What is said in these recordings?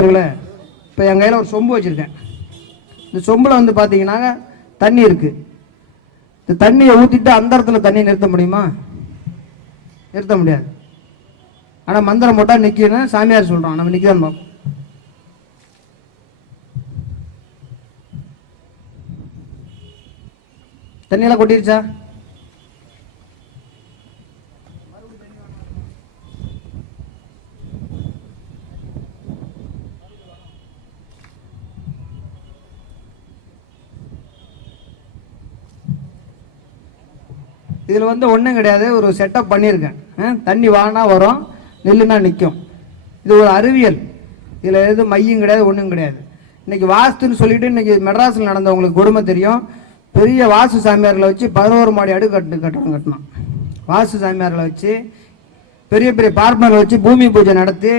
இப்போ என் கையில் ஒரு சொம்பு வச்சுருக்கேன். இந்த சொம்பில் வந்து பார்த்தீங்கன்னா தண்ணி இருக்குது. இந்த தண்ணியை ஊற்றிட்டு அந்த இடத்துல தண்ணி நிறுத்த முடியுமா? நிறுத்த முடியாது. ஆனால் மந்திரம் போட்டால் நிற்கணும் சாமியார் சொல்கிறோம். நம்ம நிற்கதான் பார்ப்போம். தண்ணியெல்லாம் கொட்டிருச்சா? இதில் வந்து ஒன்றும் கிடையாது, ஒரு செட்டப் பண்ணியிருக்கேன். தண்ணி வானா வரும், நெல்லுனா நிற்கும். இது ஒரு அறிவியல். இதில் எதுவும் மையம் கிடையாது, ஒன்றும் கிடையாது. இன்னைக்கு வாஸ்துன்னு சொல்லிட்டு இன்னைக்கு மெட்ராஸில் நடந்தவங்களுக்கு கொடுமை தெரியும். பெரிய வாசு சாமியார்களை வச்சு 11 மாடி அடுக்கு கட்டணம் கட்டினான். வாசு சாமியார்களை வச்சு பெரிய பெரிய பார்ப்பனர்களை வச்சு பூமி பூஜை நடத்தி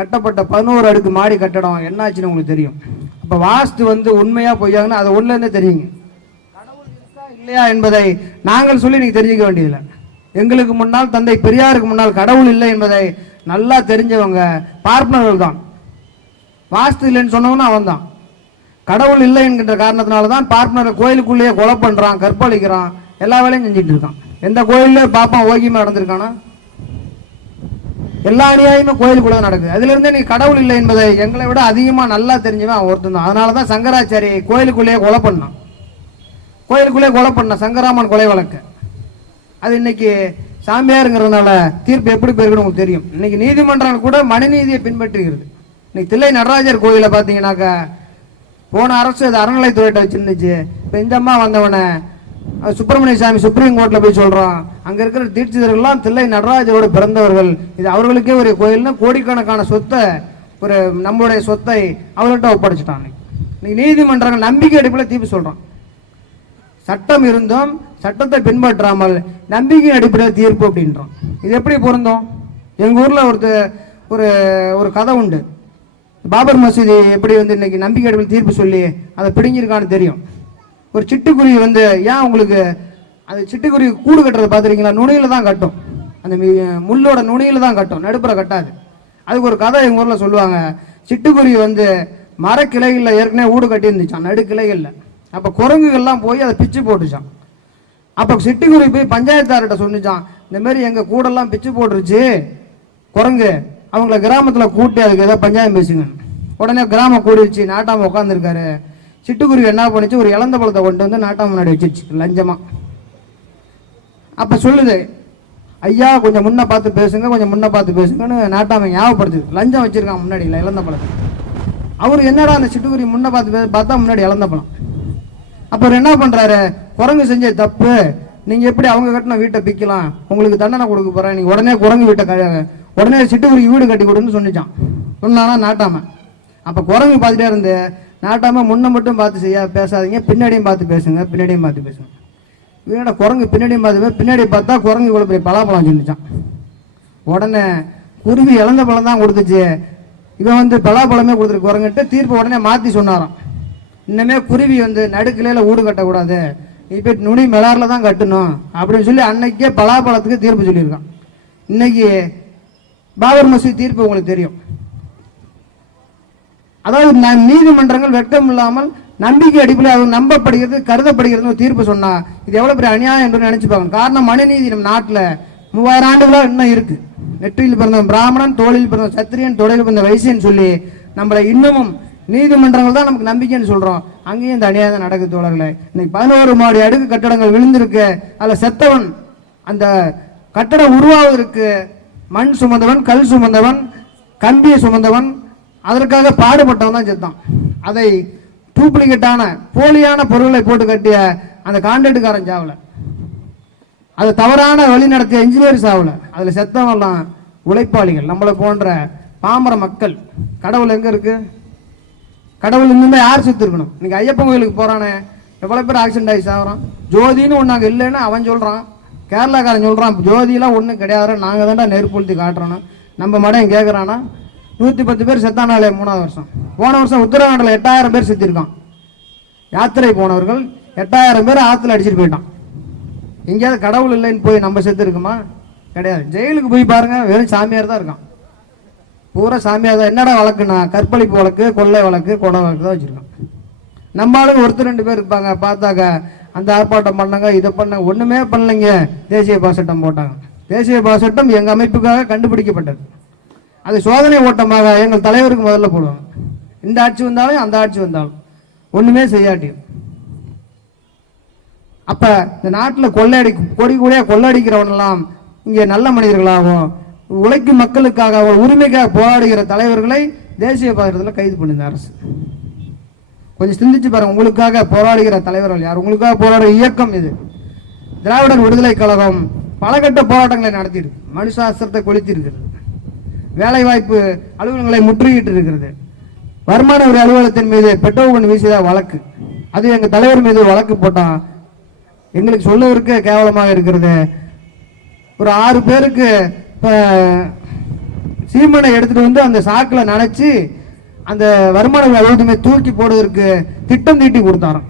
கட்டப்பட்ட 11 அடுக்கு மாடி கட்டடம் என்னாச்சுன்னு உங்களுக்கு தெரியும். அப்போ வாஸ்து வந்து உண்மையா பொய்யாங்கன்னு அதை ஒன்றுலேருந்தே தெரியுங்க. இல்லையா என்பதை நாங்கள் சொல்லி நீங்க தெரிஞ்சுக்க வேண்டியதில்லை. எங்களுக்கு முன்னால் தந்தை பெரியாருக்கு முன்னால் கடவுள் இல்லை என்பதை நல்லா தெரிஞ்சவங்க பார்ப்பனர்கள் தான். வாஸ்து இல்லைன்னு சொன்னவனும் அவன் தான். கடவுள் இல்லை என்கின்ற காரணத்தினால்தான் பார்ப்பனர் கோயிலுக்குள்ளேயே கொலை பண்றான், கற்பழிக்கிறான், எல்லா வேலையும் செஞ்சுட்டு இருக்கான். எந்த கோயிலே பாப்பான் ஓகியமா நடந்திருக்கானா? எல்லா அநியாயமும் கோயிலுக்குள்ள நடக்குது. அதுல இருந்தே நீ கடவுள் இல்லை என்பதை எங்களை விட அதிகமா நல்லா தெரிஞ்சவன் அவன் ஒருத்தன் தான். அதனாலதான் சங்கராச்சாரி கோயிலுக்குள்ளேயே கொலை பண்ணான். கோயிலுக்குள்ளே கொலை பண்ண சங்கராமன் கொலை வழக்கு. அது இன்னைக்கு சாமியாருங்கிறதுனால தீர்ப்பு எப்படி போயிருக்குன்னு உங்களுக்கு தெரியும். இன்னைக்கு நீதிமன்றம் கூட மனுநீதியை பின்பற்றுகிறது. இன்னைக்கு தில்லை நடராஜர் கோயிலை பார்த்தீங்கன்னாக்கா போன அரசு அது அறநிலைத்துறையிட்ட வச்சிருந்துச்சு. இப்போ இந்த அம்மா வந்தவனை சுப்பிரமணிய சாமி சுப்ரீம் கோர்ட்டில் போய் சொல்கிறான், அங்கே இருக்கிற தீட்சிதர்கள்லாம் தில்லை நடராஜரோடு பிறந்தவர்கள், இது அவர்களுக்கே ஒரு கோயில்னா கோடிக்கணக்கான சொத்தை, ஒரு நம்மளுடைய சொத்தை அவர்கிட்ட ஒப்படைச்சிட்டான். இன்னைக்கு நீதிமன்றங்கள் நம்பிக்கை அடிப்படையில் தீர்ப்பு சொல்கிறான். சட்டம் இருந்தும் சட்டத்தை பின்பற்றாமல் நம்பிக்கை அடிப்படையில் தீர்ப்பு அப்படின்றோம். இது எப்படி பொருந்தோம்? எங்கள் ஊரில் ஒரு ஒரு கதை உண்டு. பாபர் மசூதி எப்படி வந்து இன்னைக்கு நம்பிக்கை அடிப்படையில் தீர்ப்பு சொல்லி அதை பிடிங்கிருக்கான்னு தெரியும். ஒரு சிட்டுக்குருவி வந்து ஏன் உங்களுக்கு அது சிட்டுக்குருவி கூடு கட்டுறதை பார்த்துருக்கீங்களா? நுனியில் தான் கட்டும், அந்த முள்ளோட நுனியில் தான் கட்டும், நடுப்புற கட்டாது. அதுக்கு ஒரு கதை எங்கள் ஊரில் சொல்லுவாங்க. சிட்டுக்குருவி வந்து மரக்கிளைகளில் ஏற்கனவே ஊடு கட்டி இருந்துச்சான், நடுக்கிளைகளில். அப்போ குரங்குகள்லாம் போய் அதை பிச்சு போட்டுச்சான். அப்போ சிட்டுக்குருவி போய் பஞ்சாயத்தார்கிட்ட சொன்னிச்சான், இந்த மாதிரி எங்கள் கூடெல்லாம் பிச்சு போட்டுருச்சு குரங்கு, அவங்கள கிராமத்தில் கூட்டி அதுக்கு ஏதோ பஞ்சாயம் பேசுங்க. உடனே கிராமம் கூடிடுச்சு, நாட்டாம உட்காந்துருக்காரு. சிட்டுக்குருவி என்ன பண்ணிச்சு, ஒரு இழந்த பழத்தை கொண்டு வந்து நாட்டாம முன்னாடி வச்சிருச்சு லஞ்சமா. அப்போ சொல்லுது, ஐயா கொஞ்சம் முன்ன பார்த்து பேசுங்க, கொஞ்சம் முன்ன பார்த்து பேசுங்கன்னு நாட்டாம ஞாபகப்படுத்துது. லஞ்சம் வச்சிருக்கான் முன்னாடி இல்லை இழந்த பழத்தை. அவரு என்னடா அந்த சிட்டுக்குருவி முன்ன பார்த்து பார்த்தா முன்னாடி இழந்த பழம். அப்புறம் என்ன பண்றாரு, குரங்கு செஞ்ச தப்பு, நீங்க எப்படி அவங்க கட்டின வீட்டை பிக்கலாம், உங்களுக்கு தண்டனை கொடுக்க போறேன், நீங்க உடனே குரங்கு வீட்டை உடனே சிட்டுக்குருவி வீடு கட்டி கொடுன்னு சொன்னிச்சான். சொன்னானா நாட்டாம. அப்ப குரங்கு பார்த்துட்டே இருந்து, நாட்டாம முன்ன மட்டும் பார்த்து பேசாதீங்க, பின்னாடியும் பார்த்து பேசுங்க, பின்னாடியும் பார்த்து பேசுங்க. வீட குரங்கு பின்னாடியும் பார்த்து பின்னாடி பார்த்தா குரங்கு இவ்வளவு பெரிய பலாப்பழம் சொன்னிச்சான். உடனே குருவி இழந்த பழம் தான் கொடுத்துச்சு, இவன் வந்து பலாப்பழமே கொடுத்துரு குரங்கிட்டு தீர்ப்பு உடனே மாத்தி சொன்னாராம். இன்னமே குருவி வந்து நடுக்கிளையில ஊடு கட்டக்கூடாது, இப்போ நுனி மெலாரில் தான் கட்டணும் அப்படின்னு சொல்லி அன்னைக்கே பலாப்பழத்துக்கு தீர்ப்பு சொல்லியிருக்கான். இன்னைக்கு பாபர் மசூதி தீர்ப்பு உங்களுக்கு தெரியும். அதாவது நீதிமன்றங்கள் வெட்கம் இல்லாமல் நம்பிக்கை அடிப்படையில் அது நம்பப்படுகிறது கருதப்படுகிறது தீர்ப்பு சொன்னா இது எவ்வளவு பெரிய அநியாயம் என்று நினைச்சுப்பாங்க. காரணம் மனுநீதி நம்ம நாட்டில் 3000 ஆண்டுகளா இன்னும் இருக்கு. நெற்றியில் பிறந்த பிராமணன், தோளில் பிறந்த சத்திரியன், தொழில் பிறந்த வைசியன் சொல்லி நம்மளை இன்னமும் நீதிமன்றங்கள் தான் நமக்கு நம்பிக்கைன்னு சொல்றோம். அங்கேயும் இந்த அநியாயம் நடக்குது தோழர்களே. இன்னைக்கு 11 மாடி அடுக்கு கட்டடங்கள் விழுந்திருக்கு. அதுல செத்தவன், அந்த கட்டடம் உருவாவதற்கு மண் சுமந்தவன், கல் சுமந்தவன், கம்பியை சுமந்தவன், அதற்காக பாடுபட்டவன் தான் செத்தான். அதை டூப்ளிகேட்டான போலியான பொருளை போட்டு கட்டிய அந்த கான்ட்ராக்டுக்காரன் சாவல, அது தவறான வழி நடத்திய இன்ஜினியர் சாவல. அதுல செத்தவெல்லாம் உழைப்பாளிகள், நம்மளை போன்ற பாமர மக்கள். கடவுள் எங்க இருக்கு? கடவுள் இன்னுமே யார் செத்து இருக்கணும்? இன்னைக்கு ஐயப்பன் கோயிலுக்கு போறானே எவ்வளவு பேர் ஆக்சிடென்ட் ஆகி சாகுறான். ஜோதின்னு ஒன்று அங்கே இல்லைன்னு அவன் சொல்றான், கேரளாக்காரன் சொல்றான் ஜோதியெல்லாம் ஒன்றும் கிடையாது, நாங்கள் தான்டா நெருப்புழுத்தி காட்டுறோன்னு. நம்ம மடம் கேட்குறான்னா 110 பேர் செத்தானாலே 3வது வருஷம். போன வருஷம் உத்தரகாண்டில் 8000 பேர் செத்திருக்கான். யாத்திரை போனவர்கள் 8000 பேர் ஆற்றுல அடிச்சுட்டு போயிட்டான். எங்கேயாவது கடவுள் இல்லைன்னு போய் நம்ம செத்து இருக்குமா? கிடையாது. ஜெயிலுக்கு போய் பாருங்க, வெறும் சாமியார் தான் இருக்கான். பூரா சாமியாக தான். என்னடா வழக்குன்னா கற்பழிப்பு வழக்கு, கொள்ளை வழக்கு, கொலை வழக்கு தான் வச்சுருக்கோம். நம்ம ஆளுங்க ஒருத்தர் 2 பேர் இருப்பாங்க, பார்த்தாக்க அந்த ஆர்ப்பாட்டம் பண்ணாங்க, இதை பண்ணாங்க, ஒன்றுமே பண்ணலைங்க. தேசிய பாசட்டம் போட்டாங்க. தேசிய பாசட்டம் எங்கள் அமைப்புக்காக கண்டுபிடிக்கப்பட்டது. அது சோதனை ஓட்டமாக எங்கள் தலைவருக்கு முதல்ல போடுவாங்க. இந்த ஆட்சி வந்தாலும் அந்த ஆட்சி வந்தாலும் ஒன்றுமே செய்யாட்டியும். அப்ப இந்த நாட்டில் கொடி கூடிய கொள்ளடிக்கிறவனெல்லாம் இங்கே நல்ல மனிதர்களாகவும் உழைக்கும் மக்களுக்காக உரிமைக்காக போராடுகிற தலைவர்களை தேசிய பாசட்டத்தில் கைது பண்ணுது அரசு. கொஞ்சம் சிந்திச்சு பாருங்க. உங்களுக்காக போராடுகிற தலைவர்கள் யார்? உங்களுக்காக போராடுற இயக்கம் இது. திராவிடர் விடுதலை கழகம் பல கட்ட போராட்டங்களை நடத்தியிருக்கு. மனுஷாஸ்திரத்தை கொளுத்திருக்கிறது. வேலை வாய்ப்பு அலுவலகங்களை முற்றுகிட்டு இருக்கிறது. வருமான வரி அலுவலகத்தின் மீது பெட்ரோல் பங்கு வீசியதா வழக்கு. அது எங்க தலைவர் மீது வழக்கு போட்டான். எங்களுக்கு சொல்லவருக்கு கேவலமாக இருக்கிறது. ஒரு 6 பேருக்கு சீமனை எடுத்துட்டு வந்து அந்த சாக்கில் நினைச்சு அந்த வருமான வரி அலுவலகமே தூக்கி போடுவதற்கு திட்டம் தீட்டி கொடுத்தாராம்.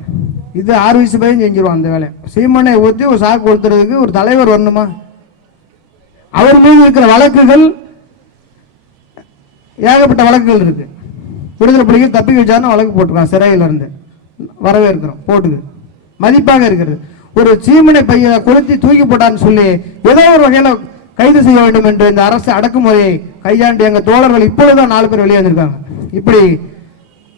இது 6 வயசு பையன் செஞ்சிருவான் அந்த வேலை. சீமனை ஊற்றி ஒரு சாக்கு கொடுத்துறதுக்கு ஒரு தலைவர் வரணுமா? அவர் மீது இருக்கிற வழக்குகள் ஏகப்பட்ட வழக்குகள் இருக்கு. விடுதலை புலிகள் தப்பி வச்சாருன்னு வழக்கு போட்டுருக்கான். சிறையில இருந்து வரவேற்கிறோம். போட்டுக்கு மதிப்பாக இருக்கிறது. ஒரு சீமனை பைய கொளுத்தி தூக்கி போட்டான்னு சொல்லி ஏதோ ஒரு வகையில கைது செய்ய வேண்டும் என்று இந்த அரசு அடக்குமுறையை கையாண்டு எங்க தோழர்கள் இப்பொழுதுதான் 4 பேர் வெளியே வந்திருக்காங்க. இப்படி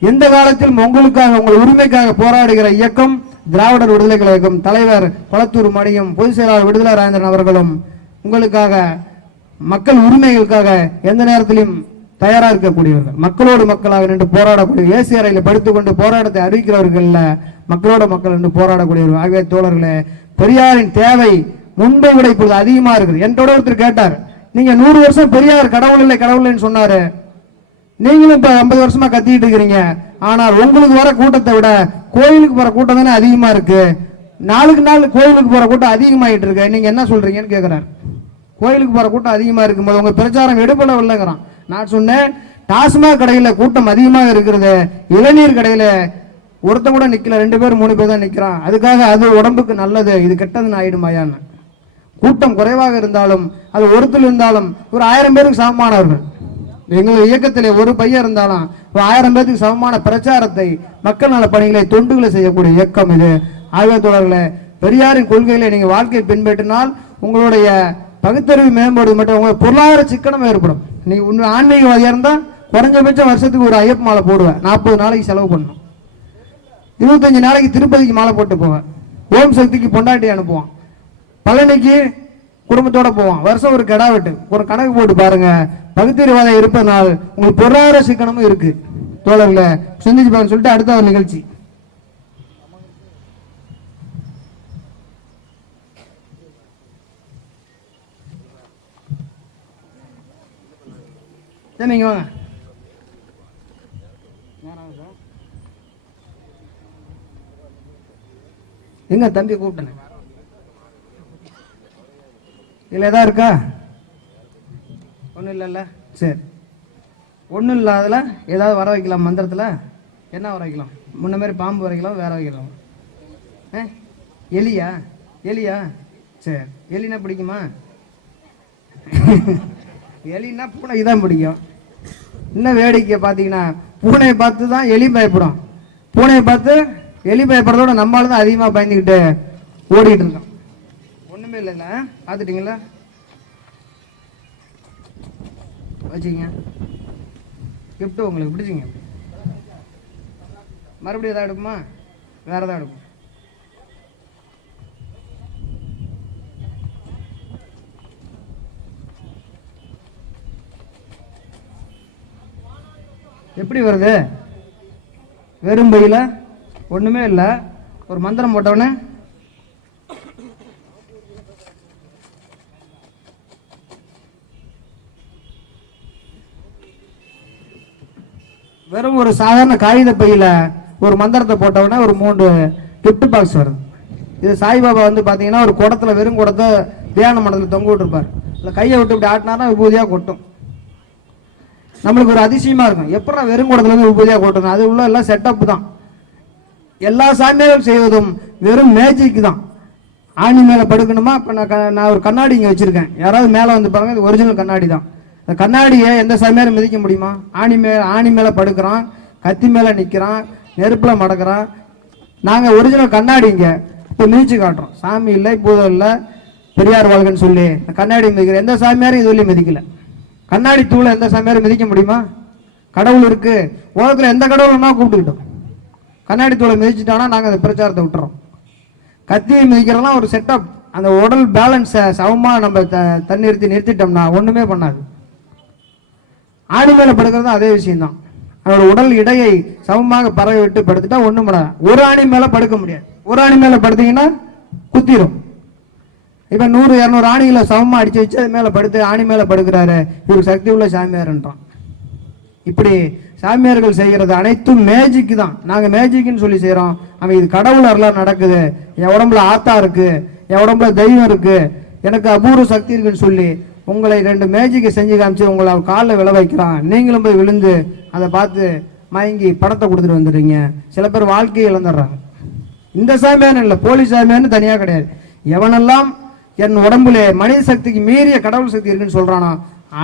எந்த காலத்திலும் உங்களுக்காக உங்கள் உரிமைக்காக போராடுகிற இயக்கம் திராவிடர் விடுதலை கழகம். தலைவர் கொளத்தூர் மணியும் பொதுச் செயலாளர் விடுதலை ராஜேந்திரன் அவர்களும் உங்களுக்காக மக்கள் உரிமைகளுக்காக எந்த நேரத்திலும் தயாரா இருக்கக்கூடியவர்கள். மக்களோடு மக்களாக நின்று போராடக்கூடிய, ஏசி அறையில் படுத்துக்கொண்டு போராட்டத்தை அறிவிக்கிறவர்கள் மக்களோட மக்கள் என்று போராடக்கூடியவர்கள். ஆகிய தோழர்களே, பெரியாரின் தேவை முன்பை விட இப்பொழுது அதிகமா இருக்குது. என்னோட ஒருத்தர் கேட்டார், நீங்க 100 வருஷம் பெரியார் கடவுள் இல்லை கடவுள் இல்லைன்னு சொன்னாரு, நீங்களும் இப்ப 50 வருஷமா கத்திட்டு இருக்கிறீங்க. ஆனால் உங்களுக்கு வர கூட்டத்தை விட கோயிலுக்கு போற கூட்டம் தானே அதிகமா இருக்கு. நாளுக்கு நாள் கோயிலுக்கு போற கூட்டம் அதிகமாயிட்டு இருக்கு. நீங்க என்ன சொல்றீங்கன்னு கேட்கிறார். கோயிலுக்கு போற கூட்டம் அதிகமா இருக்கும்போது உங்க பிரச்சாரம் எடுப்படவில்லைங்கிறான். நான் சொன்னேன், டாஸ்மாக் கடையில கூட்டம் அதிகமாக இருக்கிறது, இளநீர் கடையில ஒருத்த கூட நிக்கல, 2 பேர் 3 பேர் தான் நிக்கிறான். அதுக்காக அது உடம்புக்கு நல்லது, இது கெட்டதுன்னு ஆயிடுமாயான்னு. கூட்டம் குறைவாக இருந்தாலும் அது ஒருத்தர் இருந்தாலும் ஒரு 1000 பேருக்கு சமமானவர்கள். எங்கள் இயக்கத்திலே ஒரு பையன் இருந்தாலும் 1000 பேருக்கு சமமான பிரச்சாரத்தை, மக்கள் நல பணிகளை, தொண்டுகளை செய்யக்கூடிய இயக்கம் இது. ஆய்வு தோழர்களே, பெரியாரின் கொள்கைகளை நீங்க வாழ்க்கையை பின்பற்றினால் உங்களுடைய பகுத்தறிவு மேம்படுவது மட்டும் உங்க பொருளாதார சிக்கனம் ஏற்படும். நீ உன் ஆன்மீகவாதியா இருந்தா குறைஞ்சபட்சம் வருஷத்துக்கு ஒரு ஐயப்ப மாலை போடுவேன். 40 நாளைக்கு செலவு பண்ணும். 25 நாளைக்கு திருப்பதிக்கு மாலை போட்டு போவேன். ஓம் சக்திக்கு பொண்டாட்டி அனுப்புவான். பழனிக்கு குடும்பத்தோட போவான். வருஷம் ஒரு கிடா வெட்டு. ஒரு கணக்கு போட்டு பாருங்க. பகுத்தறிவாதம் இருப்பதனால் உங்களுக்கு பொருளாதார சிக்கனமும் இருக்கு. தோழர்களே, சிந்திச்சு பாருங்க. சொல்லிட்டு அடுத்த ஒரு நிகழ்ச்சி. நீங்க வாங்க. எங்க தம்பி கூப்பிட்டேன். இல்ல ஏதா இருக்கா? ஒன்றும் இல்லைல்ல. சரி, ஒன்றும் இல்லாதல ஏதாவது வர வைக்கலாம். மந்திரத்தில் என்ன வர வைக்கலாம்? முன்ன மாதிரி பாம்பு வரைக்கலாம், வேற வைக்கலாம். எலியா? எலியா? சரி, எலினா பிடிக்குமா? எலினா பூனைக்கு தான் பிடிக்கும். இன்னும் வேடிக்கை பார்த்தீங்கன்னா, பூனையை பார்த்து தான் எலி பயப்படும். பூனையை பார்த்து எலி பயப்படுறதோட நம்மளால தான் அதிகமாக பயந்துக்கிட்டு ஓடிட்டு இருக்கோம். ஒன்றுமே இல்லைல்ல. பார்த்துட்டீங்களா? வச்சுங்க. கிஃப்ட்டு உங்களுக்கு பிடிச்சிங்க. மறுபடியும் எதாவது எடுக்குமா? வேற எதாவது எடுக்கும். எப்படி வருது? வெறும் பையில ஒண்ணுமே இல்லை. ஒரு மந்திரம் போட்டவனே வெறும் ஒரு சாதாரண காகித பையில ஒரு மந்திரத்தை போட்டவனே ஒரு 3 கிஃப்ட் பாக்ஸ் வருது. இது சாய்பாபா வந்து பாத்தீங்கன்னா ஒரு குடத்துல, வெறும் குடத்தை தியான மண்டலத்தில் தொங்க விட்டுருப்பாரு. இல்லை கையை விட்டு இப்படி ஆட்டினார்னா விபூதியா கொட்டும். நம்மளுக்கு ஒரு அதிசயமா இருக்கும், எப்படா வெறும் குடத்துல இருந்து விபூதியா கொட்டணும். அது உள்ள எல்லாம் செட்டப் தான். எல்லா சாமியார்கள் செய்வதும் வெறும் மேஜிக் தான். ஆணி மேல படுக்கணுமா? இப்ப நான் ஒரு கண்ணாடி இங்க வச்சிருக்கேன். யாராவது மேல வந்து பாருங்க, இது ஒரிஜினல் கண்ணாடி தான். இந்த கண்ணாடியை எந்த சாமியாரும் மிதிக்க முடியுமா? ஆணி மேல படுக்கிறான், கத்தி மேல நிக்கிறான், நெருப்புல மடக்கிறான். நாங்க ஒரிஜினல் கண்ணாடிங்க இப்போ மிதிச்சு காட்டுறோம். சாமி இல்லை, பூதம் இல்லை, பெரியார் வாழ்கன்னு சொல்லி கண்ணாடி மிதிக்கிற எந்த சாமியாரும் இது சொல்லி மிதிக்கல. கண்ணாடி தூளை எந்த சாமியாரும் மிதிக்க முடியுமா? கடவுள் இருக்கு, உலகத்துல எந்த கடவுள்னா கூப்பிட்டுக்கிட்டோம். கண்ணாடி தூளை மிதிச்சுட்டானா நாங்க அந்த பிரச்சாரத்தை விட்டுறோம். கத்தியை மிதிக்கிறதெல்லாம் ஒரு செட்டப். அந்த உடல் பேலன்ஸை சமமா நம்ம நிறுத்திட்டோம்னா ஒண்ணுமே பண்ணாது. ஆணி மேல படுக்கிறது அதே விஷயம்தான். அவரோட உடல் இடையை சமமாக பறவை விட்டு படுத்துட்டா ஒண்ணும் பண்ணாது. ஒரு ஆணி மேல படுக்க முடியாது. ஒரு ஆணி மேல படுத்தீங்கன்னா குத்திரும். இப்ப 100-200 ஆணிகளை சமமா அடிச்சு வச்சு அது மேல படுத்து ஆணி மேல படுக்கிறாரு, இவருக்கு சக்தி உள்ள சாமியார்ன்றான். இப்படி சாமியார்கள் செய்யறது அனைத்தும் மேஜிக் தான். நாங்க மேஜிக்னு சொல்லி செய்யறோம். அவன் இது கடவுள் அருளால் நடக்குது, என் உடம்புல ஆத்தா இருக்கு, என் உடம்புல தெய்வம் இருக்கு, எனக்கு அபூர்வ சக்தி இருக்குன்னு சொல்லி உங்களை 2 மேஜிக்கை செஞ்சு காமிச்சு உங்களை காலில் விழ வைக்கிறான். நீங்களும் போய் விழுந்து அதை பார்த்து மயங்கி பணத்தை கொடுத்துட்டு வந்துடுறீங்க. சில பேர் வாழ்க்கையை இழந்துடுறாங்க. இந்த சாமியான்னு இல்லை, போலி சாமியான்னு தனியாக கிடையாது. எவனெல்லாம் என் உடம்புல மனித சக்திக்கு மீறிய கடவுள் சக்தி இருக்குன்னு சொல்றானா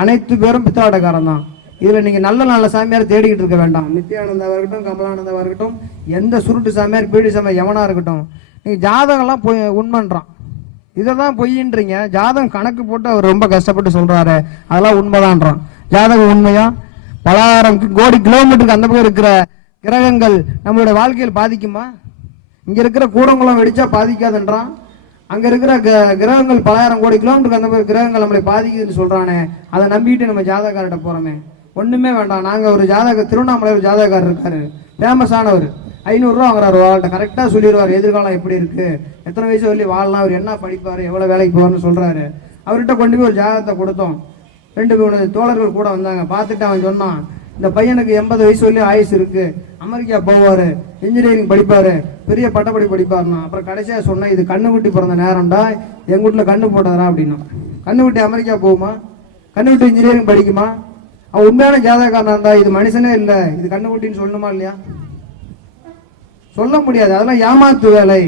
அனைத்து பேரும் பித்தாட்டக்காரன் தான். இதுல நீங்க நல்ல நல்ல சாமியார் தேடிக்கிட்டு இருக்க வேண்டாம். நித்யானந்தாவா இருக்கட்டும், கமலானந்தாவா இருக்கட்டும், எந்த சுருட்டு சாமியார் பீடி சாமியார் எவனா இருக்கட்டும், நீங்க ஜாதகம்லாம் போய் உண்மைன்றான். இதெல்லாம் பொய்யின்றீங்க. ஜாதகம் கணக்கு போட்டு அவர் ரொம்ப கஷ்டப்பட்டு சொல்றாரு, அதெல்லாம் உண்மைதான்றான். ஜாதகம் உண்மையா? பலாயிரம் கோடி கிலோமீட்டருக்கு அந்த பக்கம் இருக்கிற கிரகங்கள் நம்மளுடைய வாழ்க்கையில் பாதிக்குமா? இங்க இருக்கிற கூடங்குளம் வெடிச்சா பாதிக்காதுன்றான். அங்க இருக்கிற கிரகங்கள் பலாயிரம் கோடி கிலோமீட்டருக்கு அந்த கிரகங்கள் நம்மளை பாதிக்குதுன்னு சொல்றானே, அதை நம்பிட்டு நம்ம ஜாதகக்கார்ட்ட போறோமே. ஒண்ணுமே வேண்டாம். நாங்க ஒரு திருவண்ணாமலை ஒரு ஜாதகக்காரர் இருக்காரு, ஃபேமஸானவர். 500 ரூபா வாங்குறாரு. அவர்கிட்ட கரெக்டா சொல்லிடுவார் எதிர்காலம் எப்படி இருக்கு, எத்தனை வயசு சொல்லி வாழலாம், அவர் என்ன படிப்பாரு, எவ்வளவு வேலைக்கு போவார்னு சொல்றாரு. அவர்கிட்ட கொண்டு போய் ஒரு ஜாதகத்தை கொடுத்தோம். 2 தோழர்கள் கூட வந்தாங்க. பார்த்துட்டு அவன் சொன்னான், இந்த பையனுக்கு 80 வயசு சொல்லி ஆயுசு இருக்கு, அமெரிக்கா போவாரு, இன்ஜினியரிங் படிப்பாரு, பெரிய பட்டப்படி படிப்பாருனா. அப்புறம் கடைசியா சொன்னேன், இது கண்ணுக்குட்டி பிறந்த நேரம்டா, எங்க வீட்டுல கண்ணு போட்டதா அப்படின்னா. கண்ணுக்குட்டி அமெரிக்கா போகுமா? கண்ணுக்குட்டி இன்ஜினியரிங் படிக்குமா? அவன் உண்மையான ஜாதகக்காரனா இருந்தா இது மனுஷனே இல்ல, இது கண்ணுக்குட்டின்னு சொல்லணுமா இல்லையா? சொல்ல முடியாது. அதெல்லாம் ஏமாத்து வேலை,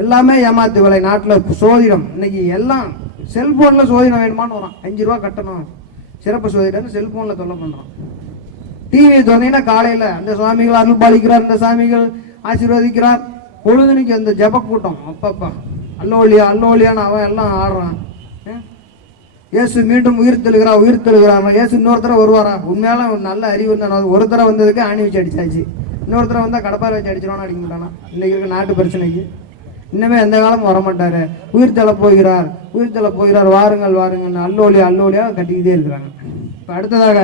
எல்லாமே ஏமாத்து வேலை. நாட்டுல சோதிடம் இன்னைக்கு எல்லாம் செல்போன்ல சோதிடம் வேணுமான்னு வரான். 5 ரூபா கட்டணும் சிறப்பு சோதிடம் செல்போன்ல தொல்லை பண்றான். டிவி திறந்தீங்கன்னா காலையில அந்த சுவாமிகள் அருள் பாலிக்கிறார், இந்த சாமிகள் ஆசீர்வதிக்கிறார், பொழுதுனிக்கு அந்த ஜப கூட்டம் அப்பப்பா அல்லோலியா அல்லோலியான்னு அவன் எல்லாம் ஆடுறான். இயேசு மீண்டும் உயிர் தெழுகிறார். இயேசு இன்னொரு தடவை வருவாரா? உண்மையால நல்ல அறிவு இருந்தா ஒரு தடவை வந்ததுக்கு ஆணி வச்சு அடிச்சாச்சு, இன்னொரு தடவை வந்தா கடப்பாரை வச்சு அடிச்சிருவானா அடிக்க மாட்டானா? இன்னைக்கு இருக்க நாட்டு பிரச்சனைக்கு இன்னமே எந்த காலமும் வரமாட்டாரு. உயிர் தள்ள போகிறார், வாருங்கள் வாருங்கள் அல்லோலியா கட்டிக்கிட்டே இருக்கிறாங்க. இப்ப அடுத்ததாக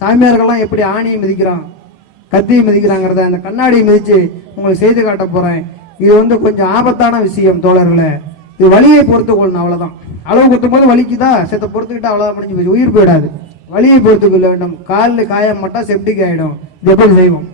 சாமியார்கள்லாம் எப்படி ஆணியை மிதிக்கிறான், கத்தியை மிதிக்கிறாங்கிறத அந்த கண்ணாடியை மிதிச்சு உங்களுக்கு செய்து காட்ட போறேன். இது கொஞ்சம் ஆபத்தான விஷயம் தோழர்களே. இது வலியை பொறுத்து கொள்ளணும், அவ்வளவுதான். அளவு குத்தும் போது வலிக்குதா, செத்த பொறுத்துக்கிட்டா அவ்வளவுதான், முடிஞ்சு போச்சு. உயிர் போயிடாது. வலியை பொறுத்து கொள்ள வேண்டும். காலில் காயம் மாட்டா செப்டிக் ஆயிடும். இது எப்படி செய்வோம்?